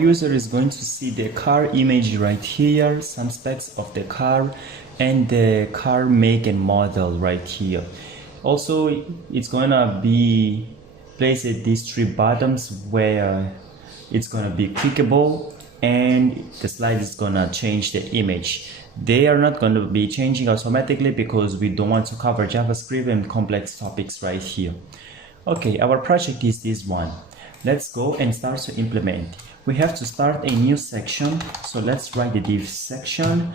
user is going to see the car image right here, some specs of the car, and the car make and model right here. Also, it's gonna be placed at these 3 buttons where it's gonna be clickable, and the slide is gonna change the image. They are not going to be changing automatically because we don't want to cover JavaScript and complex topics right here. Okay, our project is this one. Let's go and start to implement. We have to start a new section, so let's write the div section.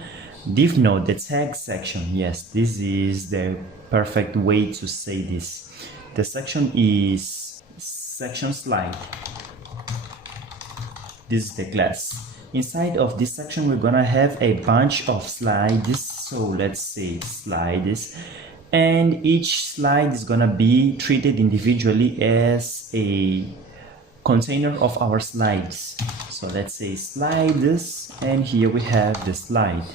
Div node, the tag section. Yes, this is the perfect way to say this. The section is section slide. This is the class. Inside of this section, we're gonna have a bunch of slides. So let's say slides, and each slide is gonna be treated individually as a container of our slides. So let's say slides, and here we have the slide.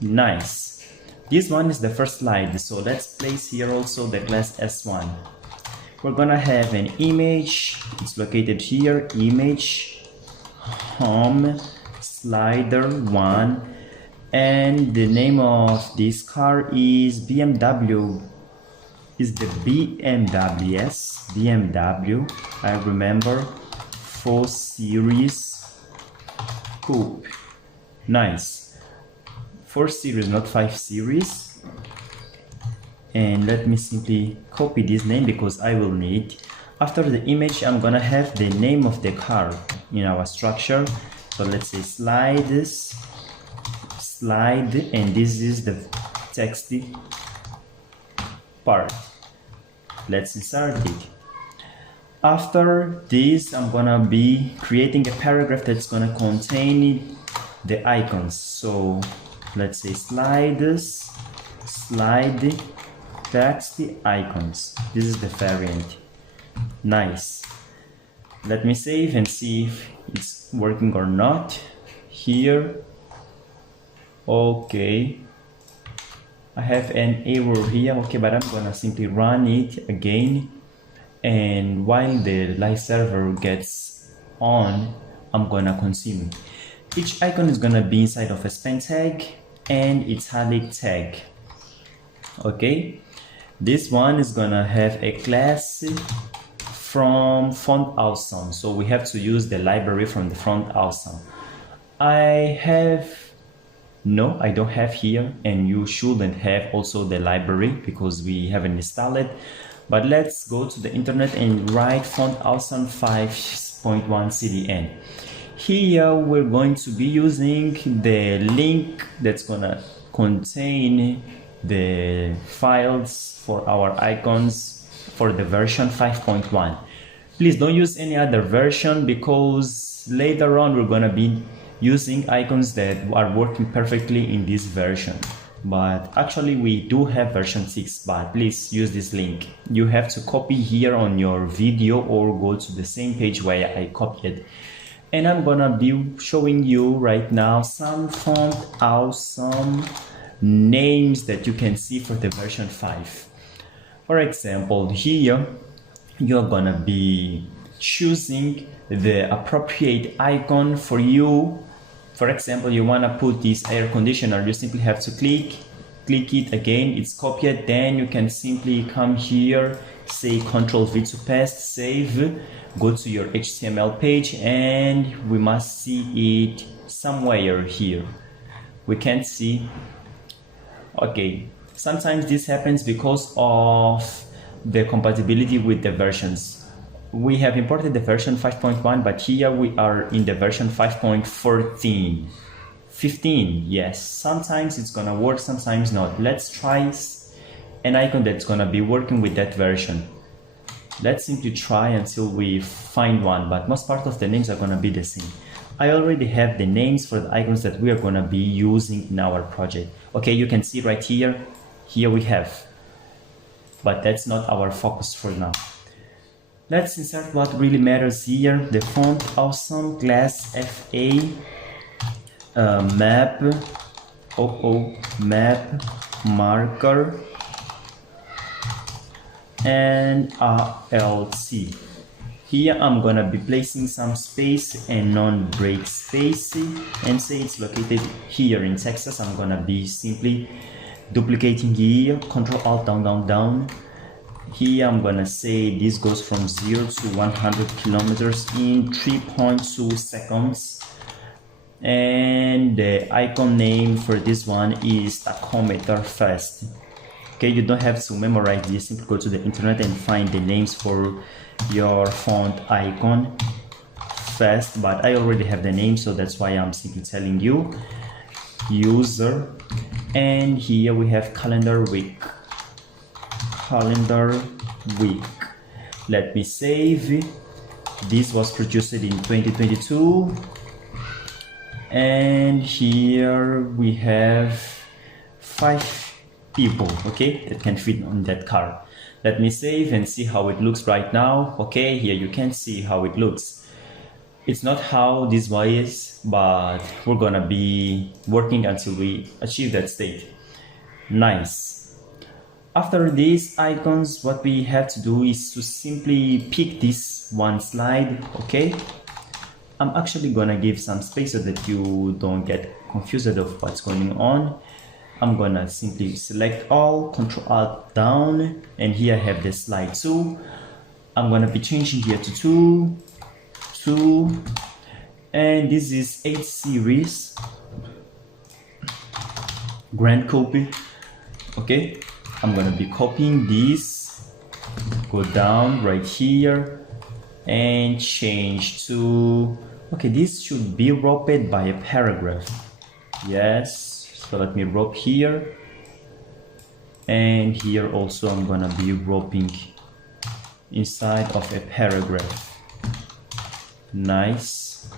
Nice. This one is the first slide, so let's place here also the class S1. We're gonna have an image. It's located here, image home slider 1, and the name of this car is BMW. Is the BMW? Yes, BMW. I remember 4 Series coupe. Nice. 4 Series, not 5 Series. And let me simply copy this name because I will need. After the image, I'm gonna have the name of the car in our structure. So let's say slides, slide, and this is the text part. Let's insert it. After this, I'm gonna be creating a paragraph that's gonna contain the icons. So let's say slides, slide, text, icons. This is the variant. Nice. Let me save and see if it's working or not. Here. Okay. I have an error here. Okay, but I'm gonna simply run it again. And while the live server gets on, I'm gonna consume. Each icon is gonna be inside of a span tag and italic tag. Okay. This one is gonna have a class from font awesome, so we have to use the library from the font awesome. I don't have here, and you shouldn't have also the library because we haven't installed it. But let's go to the internet and write font awesome 5.1 CDN. Here we're going to be using the link that's gonna contain the files for our icons for the version 5.1. Please don't use any other version because later on we're gonna be using icons that are working perfectly in this version. But actually we do have version 6, but please use this link. You have to copy here on your video or go to the same page where I copied. And I'm gonna be showing you right now some font awesome names that you can see for the version 5. For example, here you're gonna be choosing the appropriate icon for you. For example, you wanna put this air conditioner, you simply have to click it again, it's copied, then you can simply come here, say Ctrl+V to paste, save, go to your HTML page, and we must see it somewhere here. We can't see. Okay, sometimes this happens because of the compatibility with the versions. We have imported the version 5.1, but here we are in the version 5.14. 15, yes. Sometimes it's gonna work, sometimes not. Let's try an icon that's gonna be working with that version. Let's simply try until we find one, but most part of the names are gonna be the same. I already have the names for the icons that we are gonna be using in our project. Okay, you can see right here we have, but that's not our focus for now. Let's insert what really matters here, the font awesome class FA map map marker and RLC. Here I'm gonna be placing some space and non-break space, and say it's located here in Texas. I'm gonna be simply duplicating here, Control Alt down down down. Here I'm gonna say this goes from 0 to 100 kilometers in 3.2 seconds, and the icon name for this one is tachometer fast. Okay, you don't have to memorize this, simply go to the internet and find the names for your font icon fast, but I already have the name, so that's why I'm simply telling you user. And here we have calendar week. Let me save. This was produced in 2022, and here we have 5 people, okay, that can fit on that car. Let me save and see how it looks right now. Okay, here you can see how it looks. It's not how this was, but we're gonna be working until we achieve that state. Nice. After these icons, what we have to do is to simply pick this one slide. Okay, I'm actually gonna give some space so that you don't get confused of what's going on. I'm gonna simply select all, Control Alt down, and here I have the slide 2. I'm gonna be changing here to 2, and this is 8 series grand copy. Okay, I'm gonna be copying this, go down right here and change to, okay, this should be wrapped by a paragraph. Yes, so let me wrap here, and here also I'm gonna be wrapping inside of a paragraph. Nice.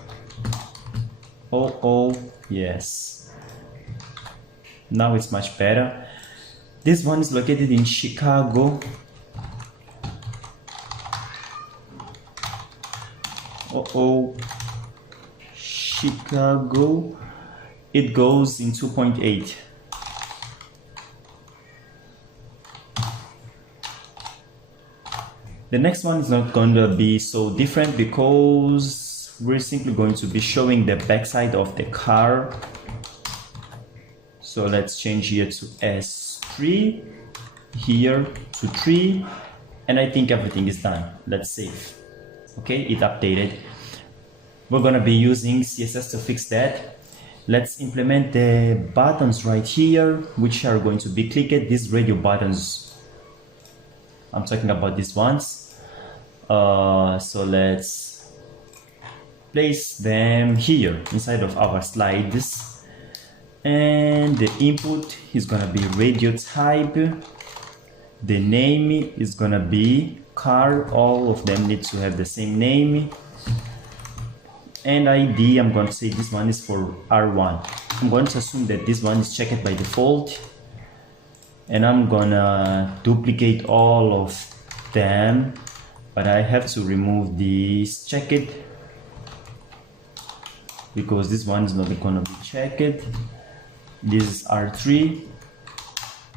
Oh, yes, now it's much better. This one is located in Chicago. Chicago. It goes in 2.8. The next one is not going to be so different because we're simply going to be showing the backside of the car. So let's change here to S3, here to 3, and I think everything is done. Let's save. Okay, it updated. We're gonna be using CSS to fix that. Let's implement the buttons right here, which are going to be clicked. These radio buttons, I'm talking about these ones. So let's place them here inside of our slides. And the input is gonna be radio type. The name is gonna be car. All of them need to have the same name. And ID, I'm going to say this one is for R1. I'm going to assume that this one is checked by default, and I'm gonna duplicate all of them, but I have to remove this checked because this one is not gonna be checked. This is R3.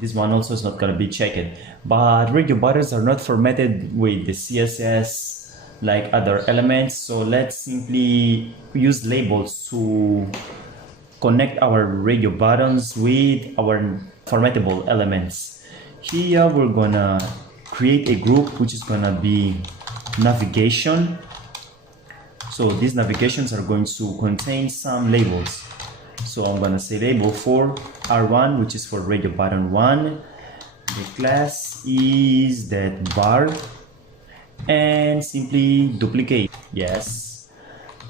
This one also is not gonna be checked, but radio buttons are not formatted with the CSS like other elements, so let's simply use labels to connect our radio buttons with our formatable elements. Here we're gonna create a group which is gonna be navigation. So these navigations are going to contain some labels. So I'm gonna say label for R1, which is for radio button 1. The class is that bar, and simply duplicate. Yes,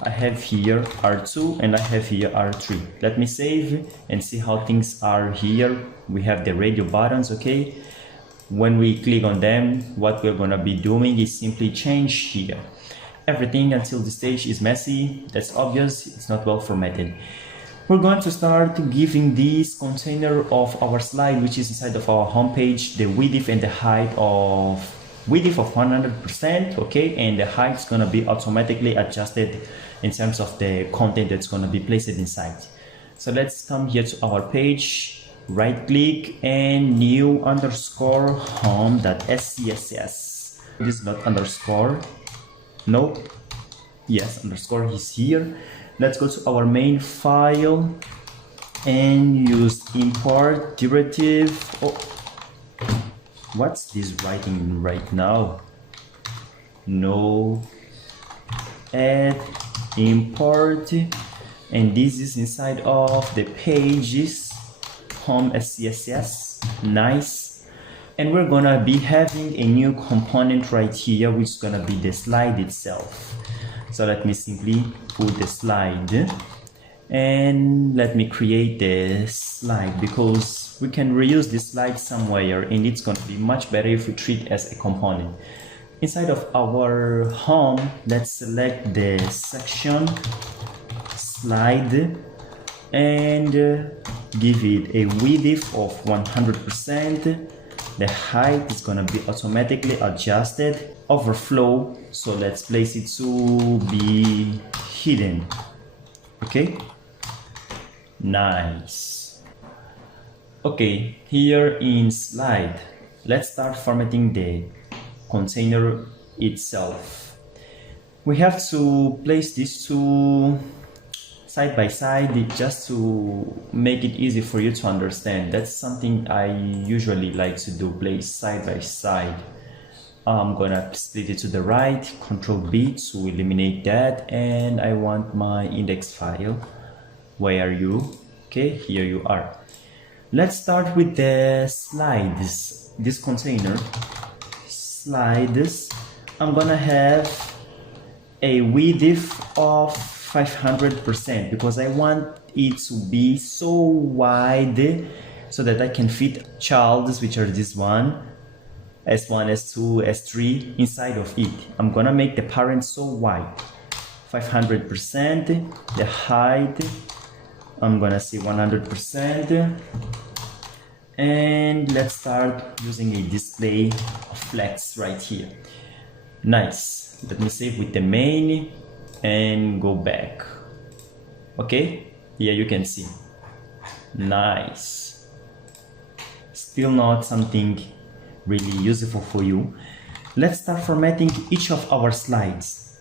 I have here R2 and I have here R3. Let me save and see how things are here. We have the radio buttons. Okay, when we click on them, what we're gonna be doing is simply change here everything until the stage is messy. That's obvious, it's not well formatted. We're going to start giving this container of our slide, which is inside of our homepage, the width and the height of 100%, okay, and the height is going to be automatically adjusted in terms of the content that's going to be placed inside. So let's come here to our page, right click and new _ home.scss. This is not underscore, No, yes, underscore is here. Let's go to our main file and use import directive. Oh, what's this writing right now? No, add import, and this is inside of the pages home as CSS. Nice. And we're gonna be having a new component right here, which is gonna be the slide itself. So let me simply put the slide, and let me create the slide, because we can reuse this slide somewhere, and it's going to be much better if we treat it as a component. Inside of our home, let's select the section slide and give it a width of 100%. The height is going to be automatically adjusted. Overflow, so let's place it to be hidden. Okay, nice. Okay, here in slide, let's start formatting the container itself. We have to place these two side by side just to make it easy for you to understand. That's something I usually like to do, place side by side. I'm gonna split it to the right, Control B to eliminate that, and I want my index file. Where are you? Okay, here you are. Let's start with the slides. This container slides, I'm gonna have a width of 500% because I want it to be so wide so that I can fit childs, which are this one, S1, S2, S3 inside of it. I'm gonna make the parent so wide, 500%. The height, I'm gonna say 100%. And let's start using a display flex right here. Nice. Let me save with the main and go back. Okay, here you can see. Nice. Still not something really useful for you. Let's start formatting each of our slides.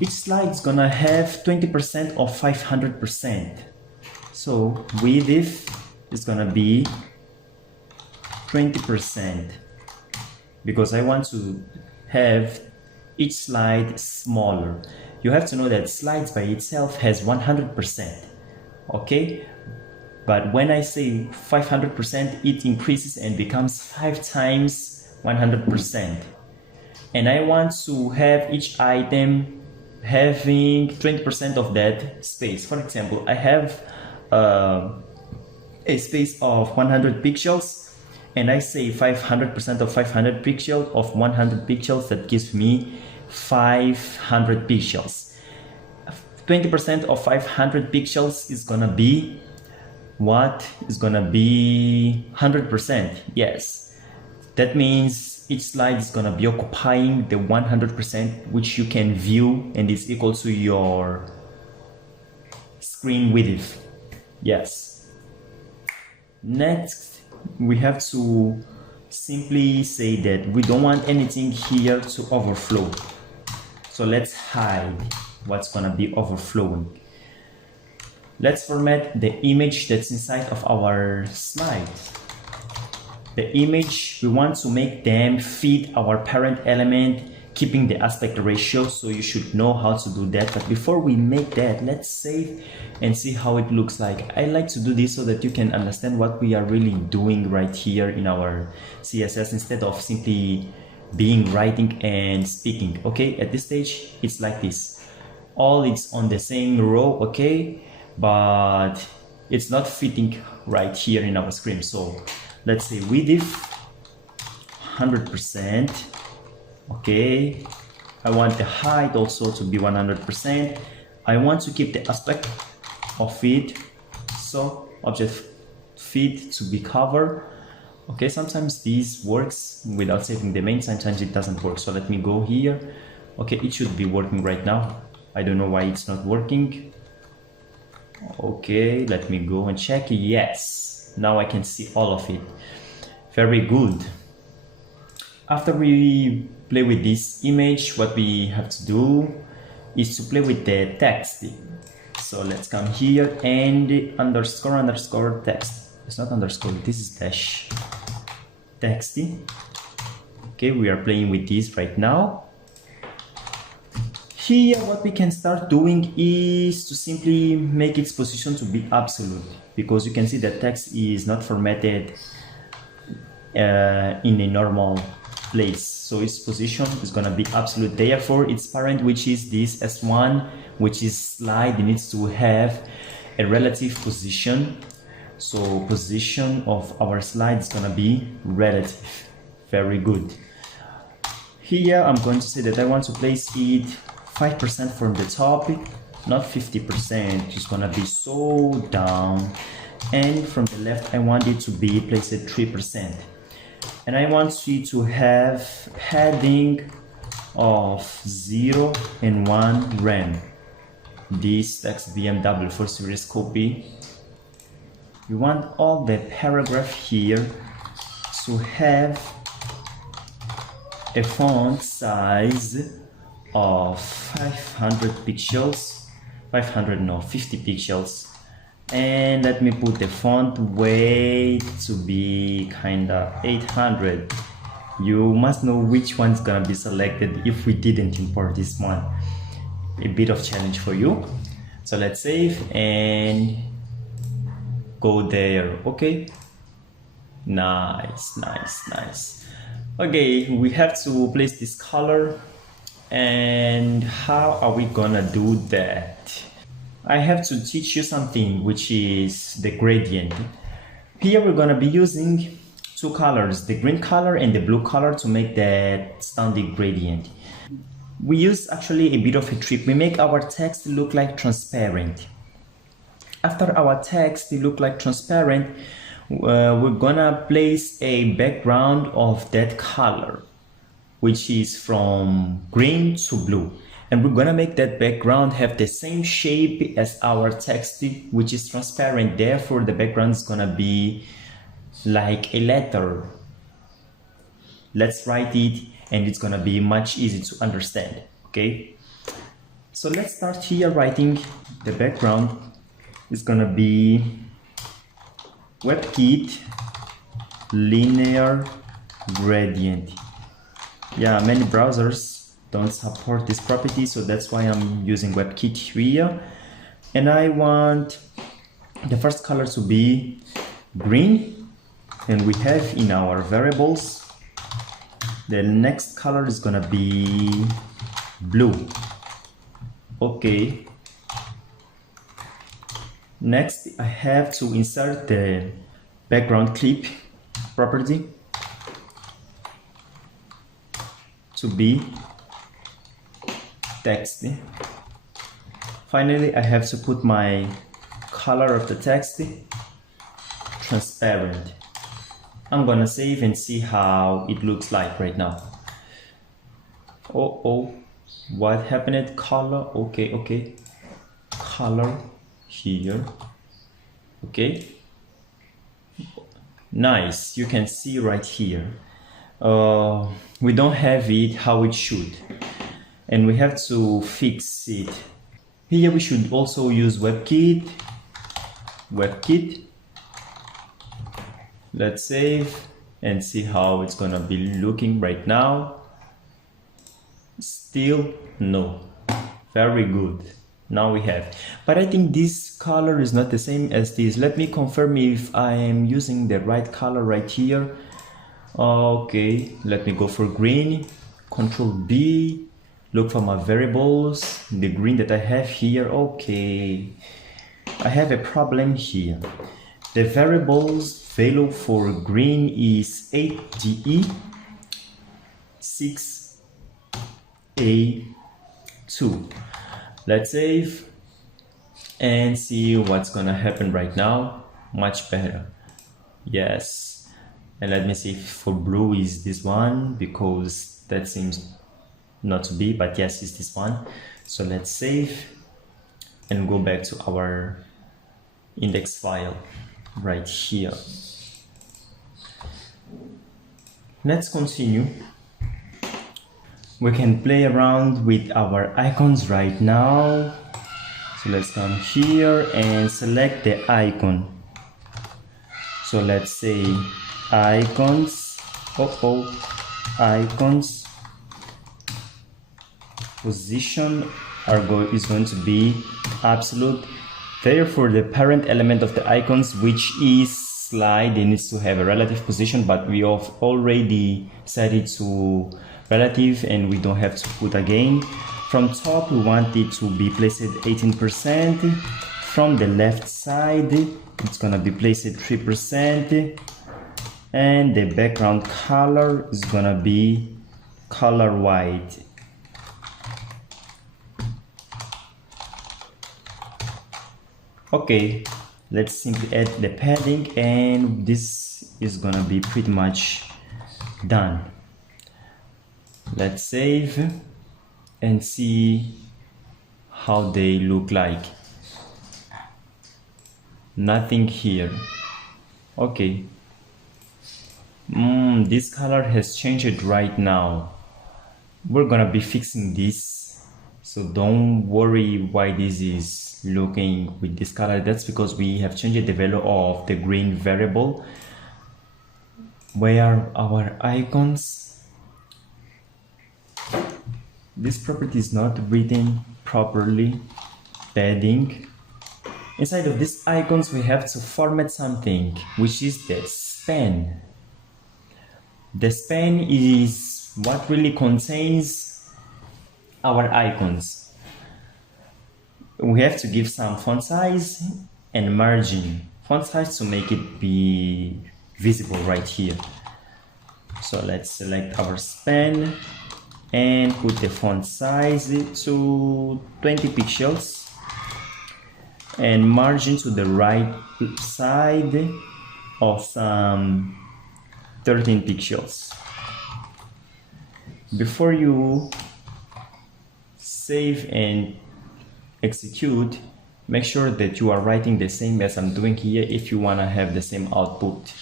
Each slide is gonna have 20% of 500%. So width is gonna be 20% because I want to have each slide smaller. You have to know that slides by itself has 100%. Okay, but when I say 500%, it increases and becomes 5 times 100%. And I want to have each item having 20% of that space. For example, I have a space of 100 pixels, and I say 500% of 500 pixels of 100 pixels, that gives me 500 pixels. 20% of 500 pixels is gonna be what? Is gonna be 100%. Yes, that means each slide is gonna be occupying the 100% which you can view, and is equal to your screen width. Yes. Next, we have to simply say that we don't want anything here to overflow. So let's hide what's gonna be overflowing. Let's format the image that's inside of our slide. The image, we want to make them fit our parent element, keeping the aspect ratio, so you should know how to do that. But before we make that, let's save and see how it looks like. I like to do this so that you can understand what we are really doing right here in our CSS, instead of simply being writing and speaking. Okay, at this stage it's like this, all it's on the same row, okay, but it's not fitting right here in our screen. So let's say width 100%. Okay, I want the height also to be 100%. I want to keep the aspect of it, so object fit to be covered. Okay, sometimes this works without saving the main, sometimes it doesn't work. So let me go here. Okay, it should be working right now. I don't know why it's not working. Okay, let me go and check. Yes, now I can see all of it. Very good. After we play with this image, what we have to do is to play with the text. So let's come here and underscore text. It's not underscore, this is dash text. Okay, we are playing with this right now. Here what we can start doing is to simply make its position to be absolute, because you can see that text is not formatted in a normal place, so its position is gonna be absolute. Therefore its parent, which is this S1, which is slide, needs to have a relative position. So position of our slide is gonna be relative. Very good. Here I'm going to say that I want to place it 5% from the top, not 50%. It's gonna be so down. And from the left I want it to be placed at 3%. And I want you to have padding of 0 and 1 rem. This text BMW for series copy. We want all the paragraph here to have a font size of 500 pixels, 50 pixels. And let me put the font weight to be kinda 800. You must know which one's gonna be selected if we didn't import this one. A bit of challenge for you. So let's save and go there. Okay, nice. Okay, we have to place this color. And how are we gonna do that? I have to teach you something, which is the gradient. Here we're gonna be using two colors, the green color and the blue color, to make that standing gradient. We use actually a bit of a trick. We make our text look like transparent. After our text look like transparent, we're gonna place a background of that color, which is from green to blue. And we're gonna make that background have the same shape as our text, which is transparent. Therefore, the background is gonna be like a letter. Let's write it, and it's gonna be much easier to understand, okay? So let's start here writing the background. It's gonna be WebKit linear gradient. Yeah, many browsers don't support this property, so that's why I'm using WebKit here. And I want the first color to be green, and we have in our variables the next color is gonna be blue. Okay, next I have to insert the background clip property to be text. Finally, I have to put my color of the text transparent. I'm gonna save and see how it looks like right now. Oh, what happened? Color, okay, color here, okay, nice. You can see right here we don't have it how it should, and we have to fix it. Here we should also use WebKit. Let's save and see how it's gonna be looking right now. Still no. Very good. Now we have, but I think this color is not the same as this. Let me confirm if I am using the right color right here. Okay, let me go for green. Control B, look for my variables, the green that I have here. Okay, I have a problem here. The variables value for green is 8DE 6A2. Let's save and see what's gonna happen right now. Much better. Yes. And let me see if for blue is this one, because that seems not to be, but yes, it's this one. So let's save and go back to our index file right here. Let's continue. We can play around with our icons right now. So let's come here and select the icon. So let's say icons, icons, position is going to be absolute. Therefore, the parent element of the icons, which is slide, it needs to have a relative position, but we have already set it to relative and we don't have to put again. From top, we want it to be placed at 18%. From the left side, it's gonna be placed at 3%. And the background color is gonna be color white. Okay, let's simply add the padding and this is gonna be pretty much done. Let's save and see how they look like. Nothing here. Okay. This color has changed right now. We're gonna be fixing this, so don't worry why this is looking with this color. That's because we have changed the value of the green variable. Where are our icons? This property is not written properly. Padding. Inside of these icons we have to format something, which is the span. The span is what really contains our icons. We have to give some font size and margin. Font size to make it be visible right here. So let's select our span and put the font size to 20 pixels and margin to the right side of some 13 pixels. Before you save and execute, make sure that you are writing the same as I'm doing here if you want to have the same output.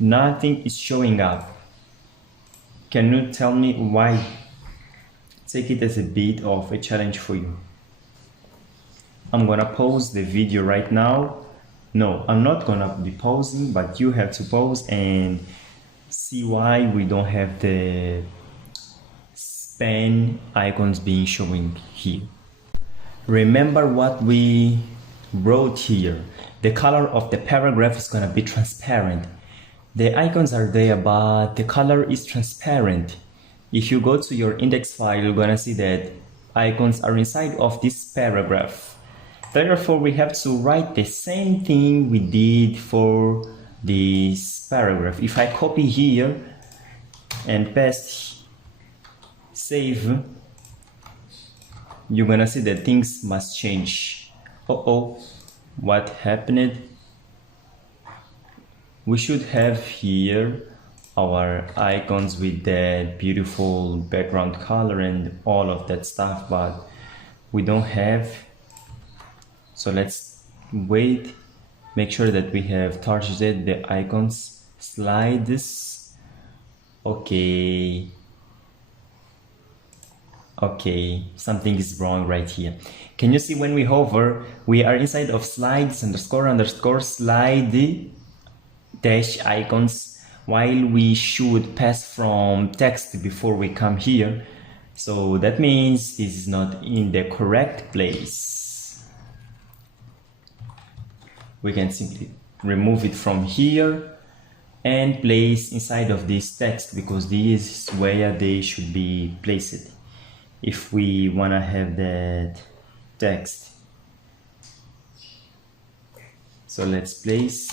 Nothing is showing up. Can you tell me why? Take it as a bit of a challenge for you. I'm gonna pause the video right now. No, I'm not gonna be pausing, but you have to pause and see why we don't have the span icons being showing here. Remember what we wrote here. The color of the paragraph is gonna be transparent. The icons are there, but the color is transparent. If you go to your index file, you're gonna see that icons are inside of this paragraph. Therefore, we have to write the same thing we did for this paragraph. If I copy here and paste, save, you're gonna see that things must change. What happened? We should have here our icons with that beautiful background color and all of that stuff, but we don't have. So let's wait, make sure that we have targeted the icons, slides. Okay, something is wrong right here. Can you see when we hover, we are inside of slides __ slide dash icons, while we should pass from text before we come here. So that means this is not in the correct place. We can simply remove it from here and place inside of this text, because this is where they should be placed if we want to have that text. So let's place,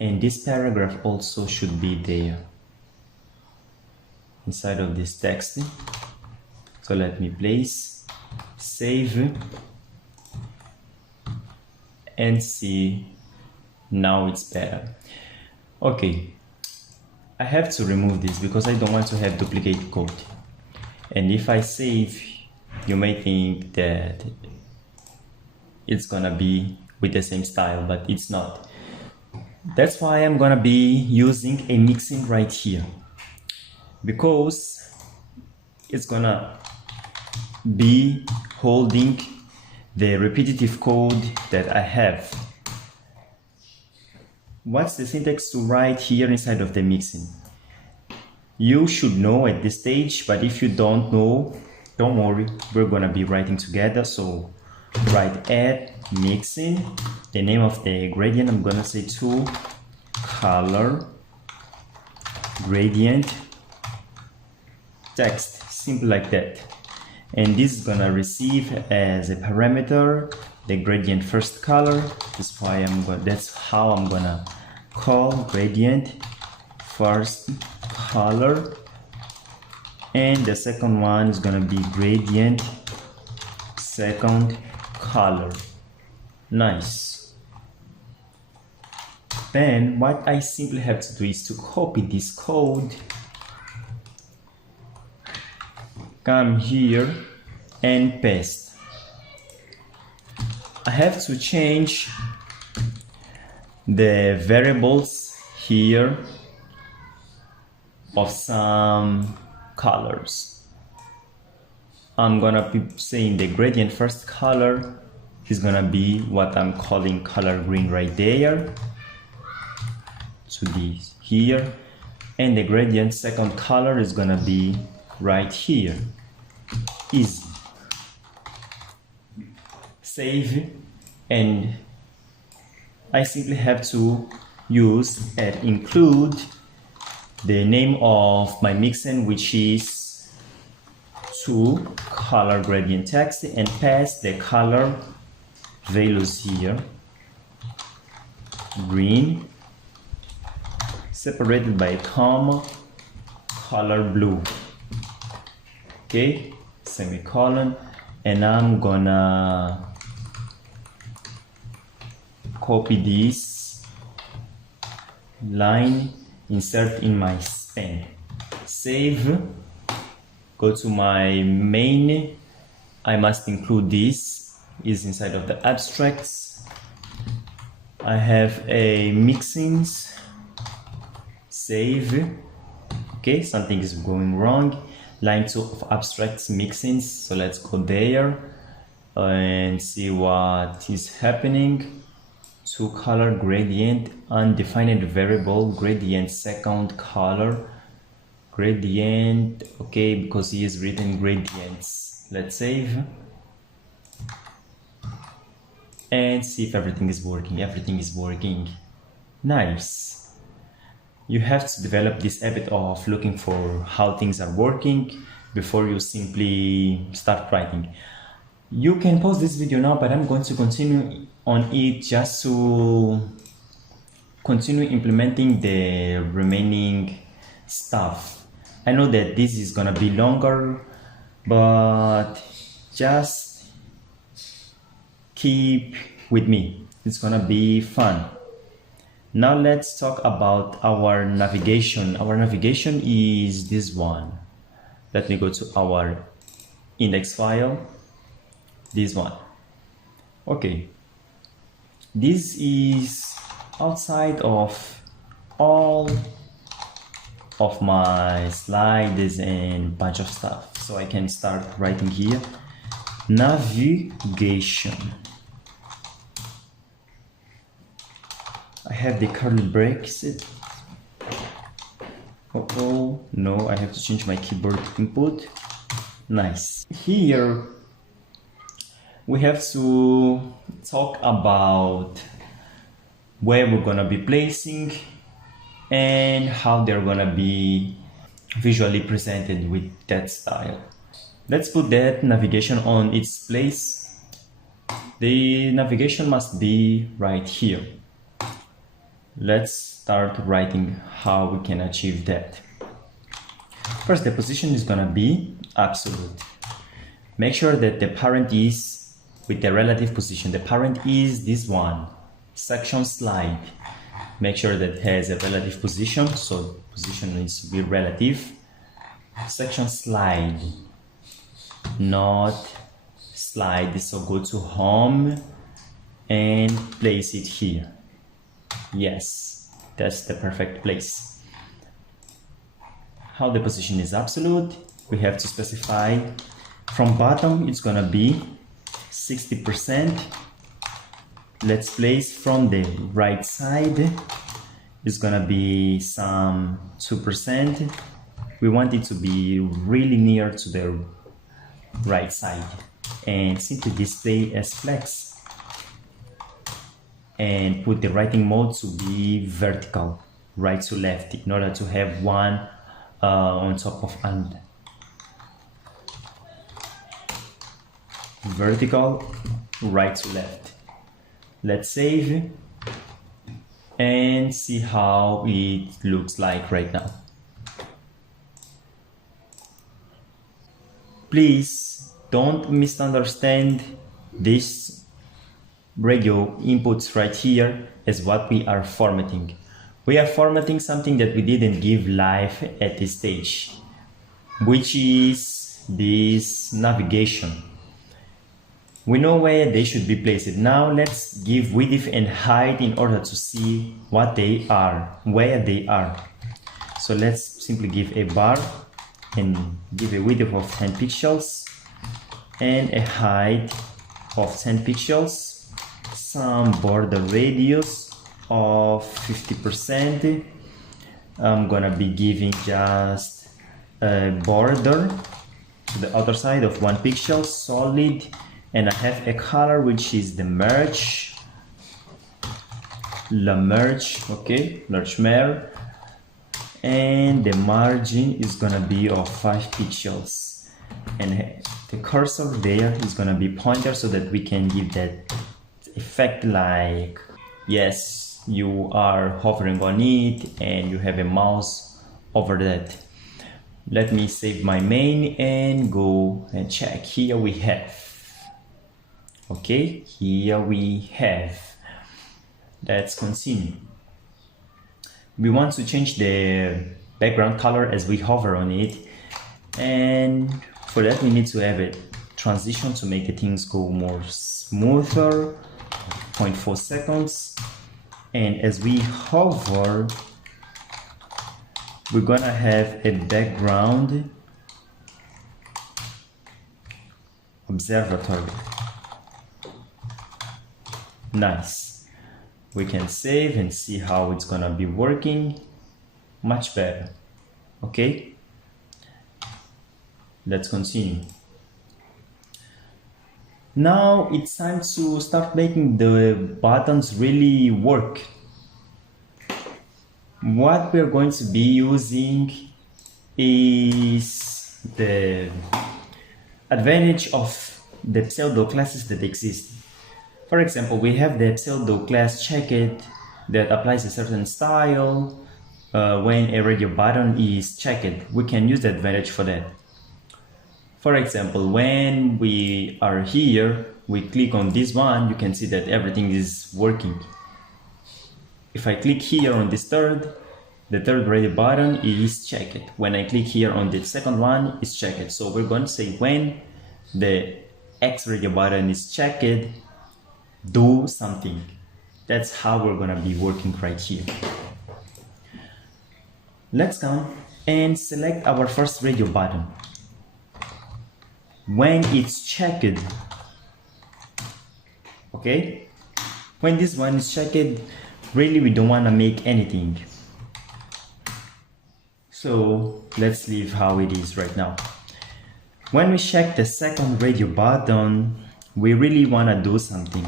and this paragraph also should be there inside of this text. So let me place, save, and see. Now it's better. Okay, I have to remove this because I don't want to have duplicate code. And if I save, you may think that it's gonna be with the same style, but it's not. That's why I'm gonna be using a mixin right here. because it's gonna be holding the repetitive code that I have. What's the syntax to write here inside of the mixin? You should know at this stage, but if you don't know, don't worry, we're gonna be writing together. So write add mixin, the name of the gradient, I'm gonna say to color gradient text, simple like that. And this is gonna receive as a parameter the gradient first color. That's how I'm gonna call gradient first color, and the second one is gonna be gradient second color. Nice. Then what I simply have to do is to copy this code, come here and paste. I have to change the variables here of some colors. I'm gonna be saying the gradient first color is gonna be what I'm calling color green right there, to be here, and the gradient second color is gonna be right here. Easy. Save, and I simply have to use and include the name of my mixin, which is to color gradient text, and pass the color values here, green separated by a comma, color blue, okay, semicolon, and I'm gonna copy this line, insert in my span, save, go to my main. I must include this, is inside of the abstracts. I have a mixins, save, okay, something is going wrong, line 2 of abstracts mixins, so let's go there and see what is happening. To color gradient undefined variable gradient second color gradient, okay, because he is written gradients. Let's save and see if everything is working. Everything is working. Nice. You have to develop this habit of looking for how things are working before you simply start writing. You can pause this video now, but I'm going to continue on it just to continue implementing the remaining stuff. I know that this is gonna be longer, but just keep with me. It's gonna be fun. Now let's talk about our navigation. Our navigation is this one. Let me go to our index file. This one. Okay. This is outside of all of my slides and bunch of stuff. So I can start writing here. Navigation. I have the curly breaks. Oh, no, I have to change my keyboard input. Nice. Here we have to talk about where we're gonna be placing and how they're gonna be visually presented with that style. Let's put that navigation on its place. The navigation must be right here. Let's start writing how we can achieve that. First, the position is gonna be absolute. Make sure that the parent is with the relative position. The parent is this one, section slide. Make sure that it has a relative position, so position needs to be relative. Section slide, not slide, so go to home and place it here. Yes, that's the perfect place. how the position is absolute, we have to specify from bottom it's gonna be 60%. Let's place from the right side, it's gonna be some 2%. We want it to be really near to the right side, and simply display as flex and put the writing mode to be vertical, right to left, in order to have one on top of another. Vertical, right to left. Let's save and see how it looks like right now. Please don't misunderstand this radio inputs right here as what we are formatting. We are formatting something that we didn't give life at this stage, which is this navigation. We know where they should be placed. Now let's give width and height in order to see what they are, where they are. So let's simply give a bar and give a width of 10 pixels and a height of 10 pixels, some border radius of 50%. I'm gonna be giving just a border to the other side of 1 pixel, solid, and I have a color which is the merge, okay, merge mer, and the margin is gonna be of 5 pixels, and the cursor there is gonna be pointer so that we can give that effect like, yes, you are hovering on it and you have a mouse over that. Let me save my main and go and check. Here we have, okay, here we have. Let's continue. We want to change the background color as we hover on it, and for that we need to have a transition to make the things go more smoother, 0.4 seconds. And as we hover, we're gonna have a background observatory. Nice. We can save and see how it's gonna be working much better. Okay, let's continue. Now it's time to start making the buttons really work. What we're going to be using is the advantage of the pseudo classes that exist. For example, we have the pseudo class checked that applies a certain style. When a radio button is checked, we can use the advantage for that. For example, when we are here, we click on this one, you can see that everything is working. If I click here on this the third radio button is checked. When I click here on the second one, it's checked. So we're going to say when the X radio button is checked, do something. That's how we're going to be working right here. Let's come and select our first radio button. When it's checked, okay, when this one is checked, really we don't want to make anything. So let's leave how it is right now. When we check the second radio button, we really want to do something.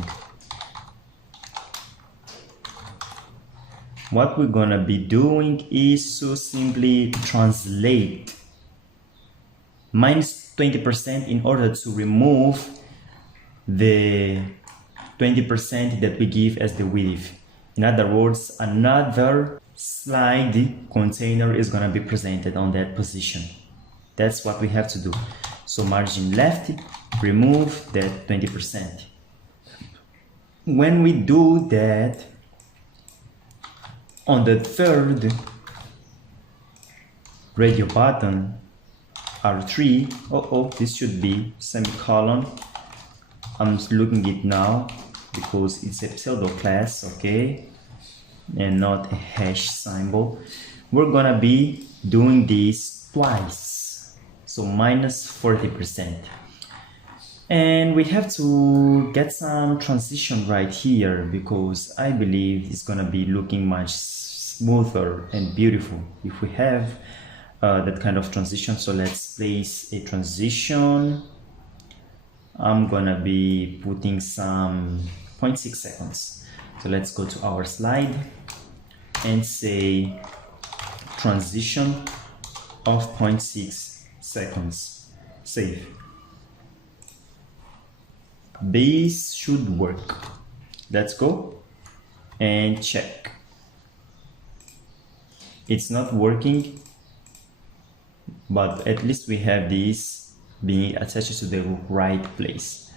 What we're gonna be doing is to simply translate minus 20% in order to remove the 20% that we give as the width. In other words, another slide container is gonna be presented on that position. That's what we have to do. So margin left, remove that 20%. When we do that, on the third radio button, R3, this should be semicolon. I'm looking it now because it's a pseudo class, okay, and not a hash symbol. We're gonna be doing this twice, so minus 40%. And we have to get some transition right here, because I believe it's gonna be looking much smoother and beautiful if we have that kind of transition. So let's place a transition. I'm gonna be putting some 0.6 seconds. So let's go to our slide and say transition of 0.6 seconds. Save. This should work. Let's go and check. It's not working, but at least we have this being attached to the right place.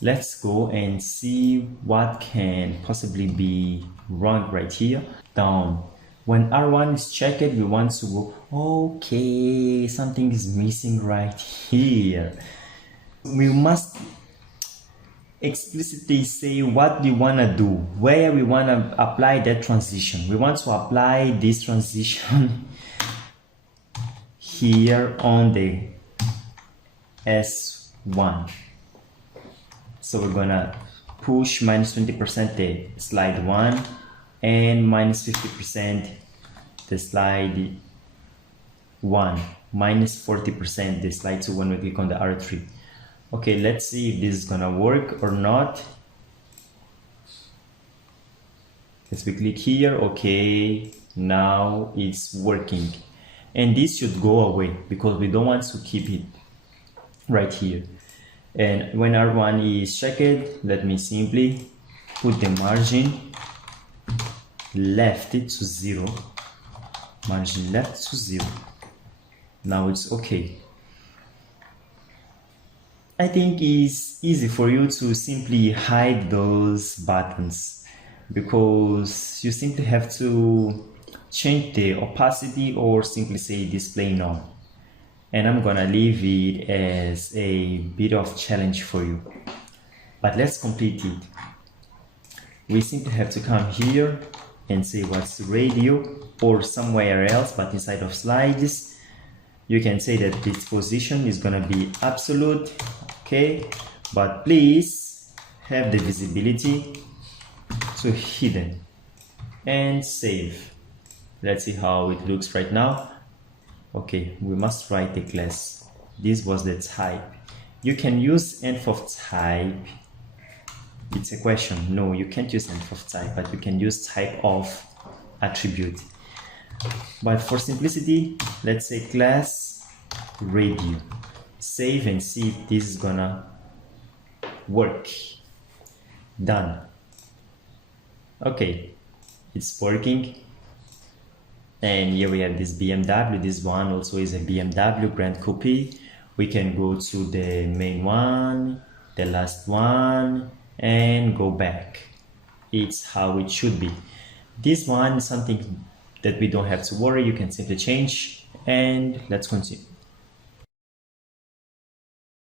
Let's go and see what can possibly be wrong right here. Down. When R1 is checked, we want to go, okay, something is missing right here. We must explicitly say what we want to do, where we want to apply that transition. We want to apply this transition here on the S1. So we're gonna push minus 20% the slide 1 and minus 50% the slide 1, minus 40% the slide 2 when we click on the R3. Okay, let's see if this is gonna work or not. Let's we click here. Okay, now it's working, and this should go away because we don't want to keep it right here. And when R1 is checked, let me simply put the margin left to 0. Margin left to 0. Now it's okay. I think it's easy for you to simply hide those buttons, because you simply have to change the opacity or simply say display none. And I'm gonna leave it as a bit of challenge for you. But let's complete it. We simply have to come here and say what's radio, or somewhere else, but inside of slides, you can say that this position is gonna be absolute. Okay, but please have the visibility to hidden and save. Let's see how it looks right now. Okay, we must write the class. This was the type. You can use env of type. It's a question. No, you can't use env of type, but you can use type of attribute. But for simplicity, let's say class radio. Save and see if this is gonna work. Done. Okay, it's working. And here we have this BMW. This one also is a BMW brand copy. We can go to the main one, the last one, and go back. It's how it should be. This one is something that we don't have to worry. You can simply change, and let's continue.